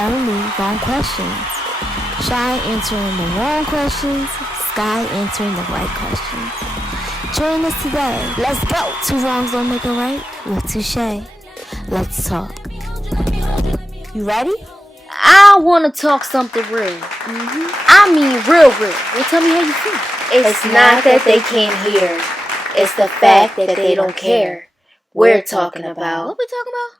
only wrong questions. Shy answering the wrong questions, Sky answering the right questions. Join us today. Let's go. Two wrongs don't make a right with Touche. Let's talk. You ready? I want to talk something real. I mean real. Well, tell me how you feel. It's not that they can't hear. It's the fact that they don't care. We're talking about... What we talking about?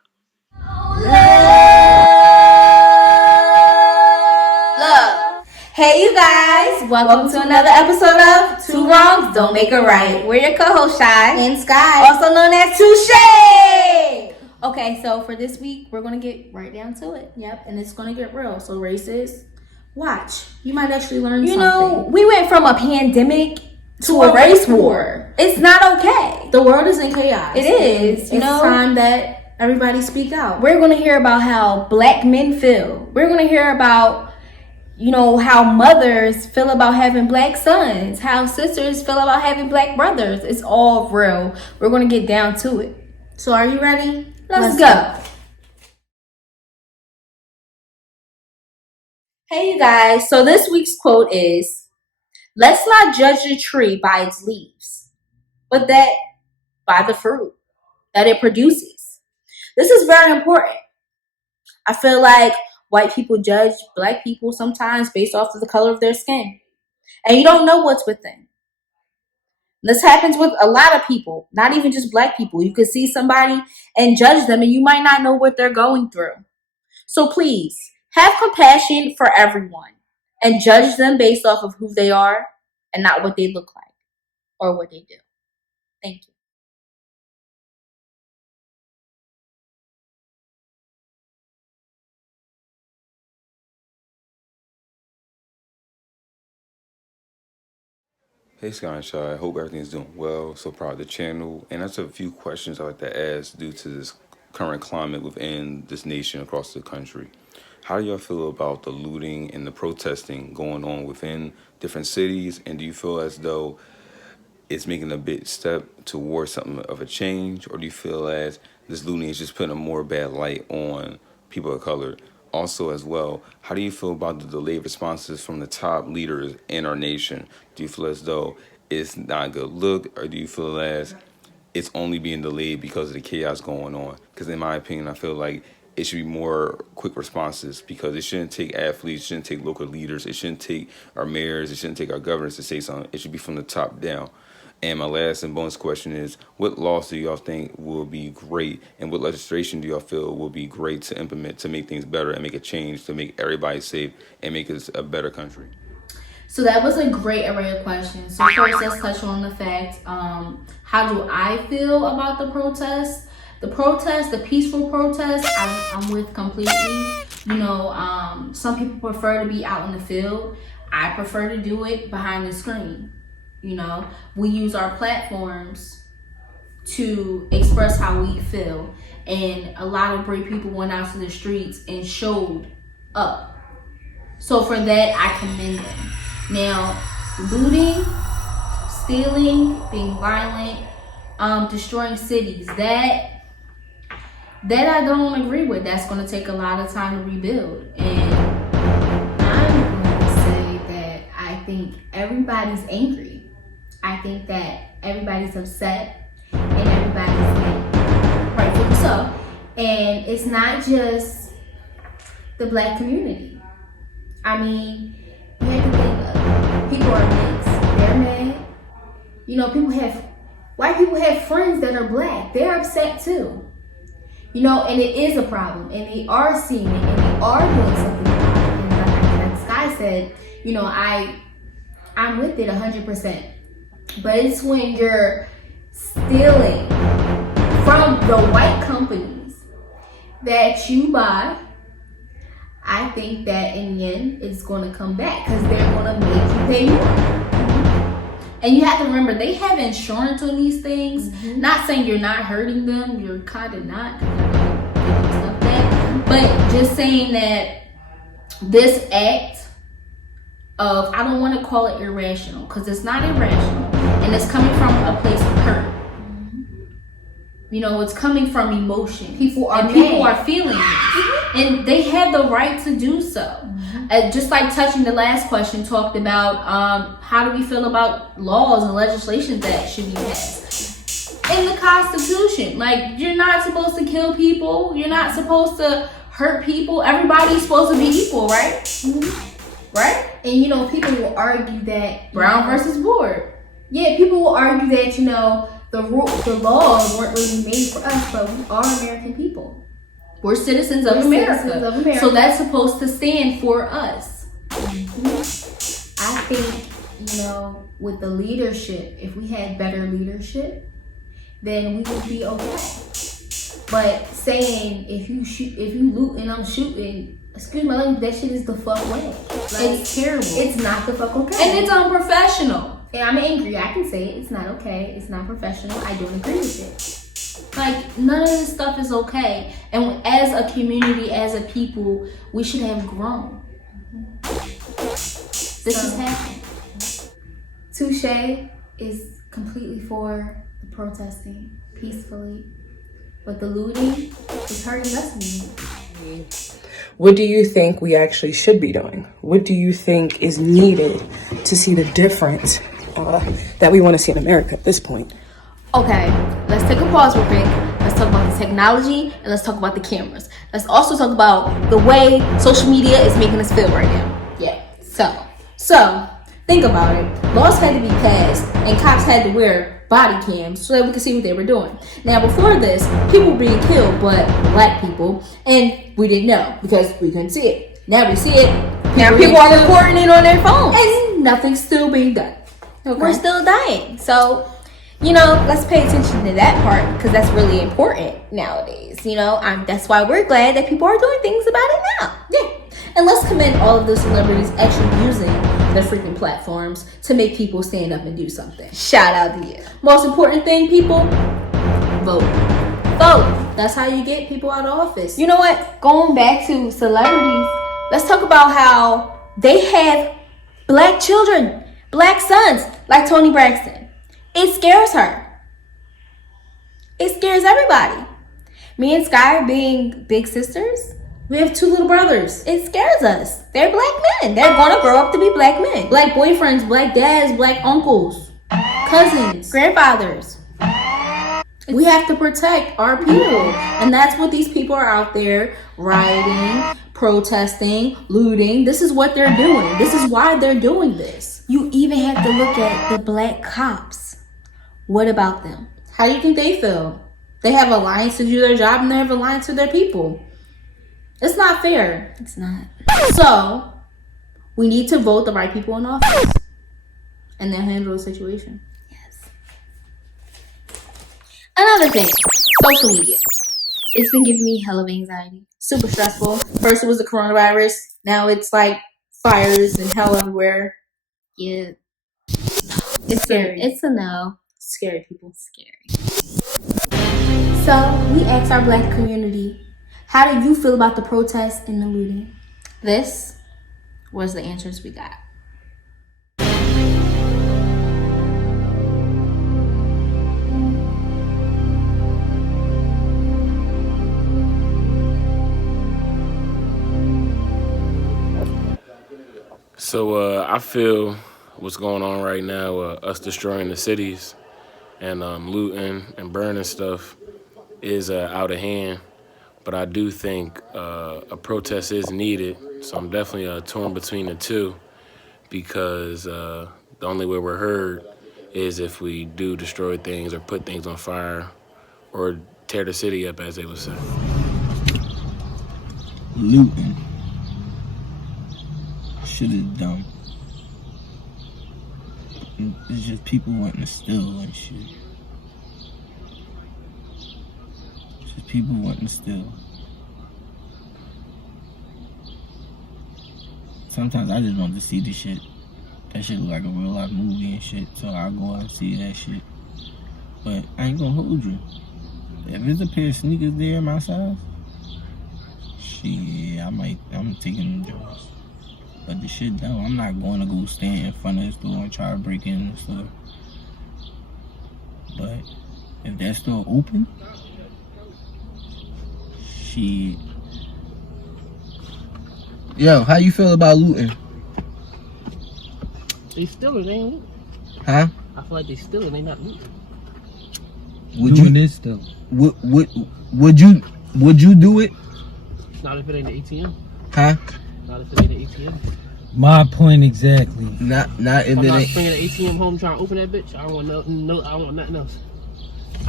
Love. Hey you guys, welcome to another episode of Two Wrongs Don't Make a Right. We're your co-host Shy and Sky, also known as Touche. Okay, so for this week, we're going to get right down to it. Yep, and it's going to get real. So racists, watch. You might actually learn something. You know, we went from a pandemic to a race war. It's not okay. The world is in chaos. It is. It's time that everybody speak out. We're going to hear about how black men feel. We're going to hear about, how mothers feel about having black sons, how sisters feel about having black brothers. It's all real. We're going to get down to it. So are you ready? Let's go. Hey, you guys. So this week's quote is, "Let's not judge a tree by its leaves, but that by the fruit that it produces." This is very important. I feel like white people judge black people sometimes based off of the color of their skin. And you don't know what's within. This happens with a lot of people, not even just black people. You could see somebody and judge them and you might not know what they're going through. So please, have compassion for everyone and judge them based off of who they are and not what they look like or what they do. Thank you. Hey Sky and Shy, I hope everything's doing well. So proud of the channel. And that's a few questions I like to ask due to this current climate within this nation across the country. How do y'all feel about the looting and the protesting going on within different cities? And do you feel as though it's making a big step towards something of a change? Or do you feel as this looting is just putting a more bad light on people of color? Also, as well, how do you feel about the delayed responses from the top leaders in our nation? Do you feel as though it's not a good look, or do you feel as it's only being delayed because of the chaos going on? Because in my opinion, I feel like it should be more quick responses, because it shouldn't take athletes, it shouldn't take local leaders, it shouldn't take our mayors, it shouldn't take our governors to say something. It should be from the top down. And my last and bonus question is, what laws do y'all think will be great, and what legislation do y'all feel will be great to implement to make things better and make a change to make everybody safe and make us a better country? So that was a great array of questions. So first, let's touch on the fact, how do I feel about the protest? The peaceful protest, I'm with completely. Some people prefer to be out in the field. I prefer to do it behind the screen. We use our platforms to express how we feel. And a lot of brave people went out to the streets and showed up. So for that, I commend them. Now, looting, stealing, being violent, destroying cities, that I don't agree with. That's going to take a lot of time to rebuild. And I'm going to say that I think everybody's angry. I think that everybody's upset and everybody's mad, rightfully so. And it's not just the black community. I mean, you have to think people are mixed. They're mad. White people have friends that are black. They're upset too. And it is a problem. And they are seeing it and they are doing something about it. And like Sky said, I'm with it 100%. But it's when you're stealing from the white companies that you buy. I think that in the end, it's going to come back because they're going to make you pay more. And you have to remember, they have insurance on these things. Not saying you're not hurting them. You're kind of not. Stuff that. But just saying that this act of, I don't want to call it irrational because it's not irrational. And it's coming from a place of hurt. You know, it's coming from emotion. People are feeling it. And they have the right to do so. Just like touching the last question, talked about how do we feel about laws and legislation that should be passed. In the Constitution, like, you're not supposed to kill people. You're not supposed to hurt people. Everybody's supposed to be equal, right? Right? And, you know, people will argue that... Brown versus Board. Yeah, people will argue that, you know, the laws weren't really made for us, but we are American people. We're citizens of America. Citizens of America. So that's supposed to stand for us. I think, you know, with the leadership, if we had better leadership, then we would be okay. But saying if you loot and I'm shooting, excuse my language, that shit is the fuck way. Like, It's terrible. It's not the fuck okay. And it's unprofessional. And I'm angry. I can say it. It's not okay. It's not professional. I don't agree with it. Like, none of this stuff is okay. And as a community, as a people, we should have grown. This is happening. Touche is completely for the protesting peacefully, but the looting is hurting us more. What do you think we actually should be doing? What do you think is needed to see the difference that we want to see in America at this point? Okay, let's take a pause real quick. Let's talk about the technology and let's talk about the cameras. Let's also talk about the way social media is making us feel right now. Yeah. So think about it. Laws had to be passed and cops had to wear body cams so that we could see what they were doing. Now, before this, people were being killed, but black people, and we didn't know because we couldn't see it. Now we see it. Now people are reporting it on their phones. And nothing's still being done. Okay. We're still dying. So, you know, let's pay attention to that part because that's really important nowadays. You know, that's why we're glad that people are doing things about it now. Yeah. And let's commend all of the celebrities actually using their freaking platforms to make people stand up and do something. Shout out to you. Most important thing, people, vote. Vote. That's how you get people out of office. You know what? Going back to celebrities, let's talk about how they have black children, black sons, like Toni Braxton. It scares her. It scares everybody. Me and Sky being big sisters, we have 2 little brothers. it scares us. They're black men. They're gonna grow up to be black men. Black boyfriends, black dads, black uncles, cousins, Grandfathers. We have to protect our people. And that's what these people are out there rioting, protesting, looting. This is what they're doing. This is why they're doing this. You even have to look at the black cops. What about them? How do you think they feel? They have a license to do their job and they have a license to their people. It's not fair. It's not. So, we need to vote the right people in office. And then handle the situation. Yes. Another thing, social media. It's been giving me hell of anxiety. Super stressful. First it was the coronavirus. Now it's like fires and hell everywhere. Yeah. It's scary. It's a no. Scary people. Scary. So, we asked our black community, how do you feel about the protests and the looting? This was the answers we got. So I feel what's going on right now, us destroying the cities and looting and burning stuff is out of hand. But I do think a protest is needed. So I'm definitely torn between the two because the only way we're heard is if we do destroy things or put things on fire or tear the city up, as they would say. Looting. Shit is dumb. It's just people wanting to steal and shit. It's just people wanting to steal. Sometimes I just want to see the shit. That shit look like a real life movie and shit, so I'll go out and see that shit. But I ain't gonna hold you. If there's a pair of sneakers there in my size, shit, I'm taking them joints. But the shit though, I'm not going to go stand in front of the store and try to break in the store. But if that store open, Shit. Yo, how you feel about looting? They stealing, they ain't looting. Huh? I feel like they stealing, they not looting. Would Doing you this though. would you do it? Not if it ain't the ATM. Huh? Not if it ain't the ATM. My point exactly. Not if I'm it not ain't. bringing the ATM home trying to open that bitch. I don't want no. I don't want nothing else.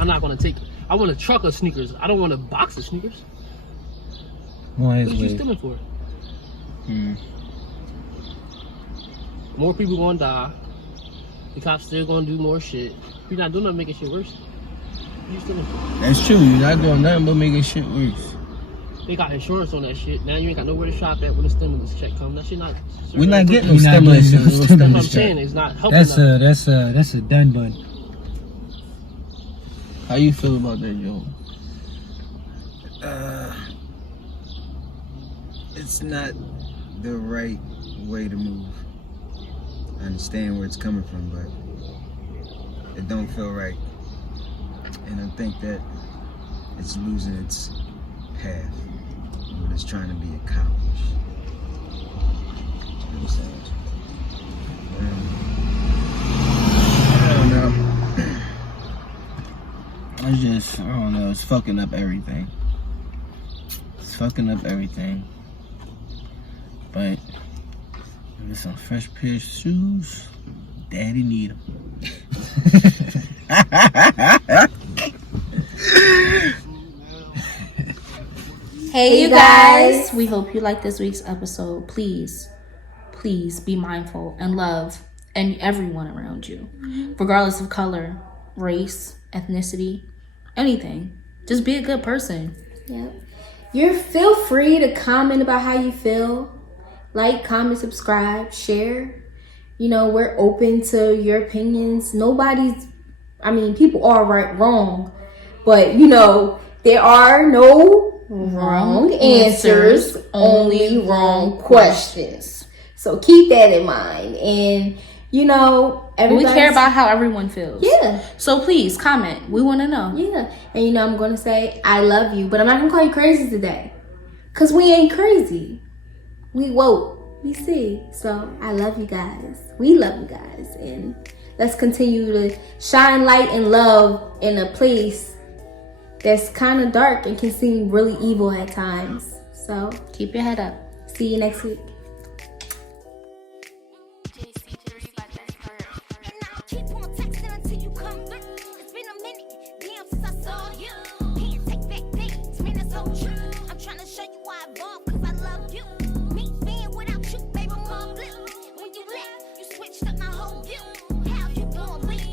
I'm not gonna take. I want a truck of sneakers. I don't want a box of sneakers. Why What is you it? stealing for? Hmm. More people gonna die. The cops still gonna do more shit. You're not doing nothing making shit worse. You stealing for? That's true. You're not doing nothing but making shit worse. They got insurance on that shit. Now you ain't got nowhere to shop at when the stimulus check comes. That shit not. We're not getting no You're not stimulus. getting no no That's what I'm stimulus saying. check. It's not helping. That's a done bun. How you feel about that, Joe? It's not the right way to move. I understand where it's coming from, but it don't feel right. And I think that it's losing its path, what it's trying to be accomplished. You know what I'm saying? I don't know. It's fucking up everything. It's fucking up everything. But get some fresh pair of shoes. Daddy need them. Hey, you guys. We hope you liked this week's episode. Please be mindful and love and everyone around you, regardless of color, race, ethnicity, anything. Just be a good person. Yep. You feel free to comment about how you feel. Like, comment, subscribe, share. You know, we're open to your opinions. People are right, wrong. But, you know, there are no wrong answers, only wrong questions. So keep that in mind. And, you know, We care about how everyone feels. Yeah. So please comment. We want to know. Yeah. And, you know, I'm going to say I love you. But I'm not going to call you crazy today. Because we ain't crazy. We woke. We see. So I love you guys. We love you guys. And let's continue to shine light and love in a place that's kind of dark and can seem really evil at times. So Keep your head up. see you next week.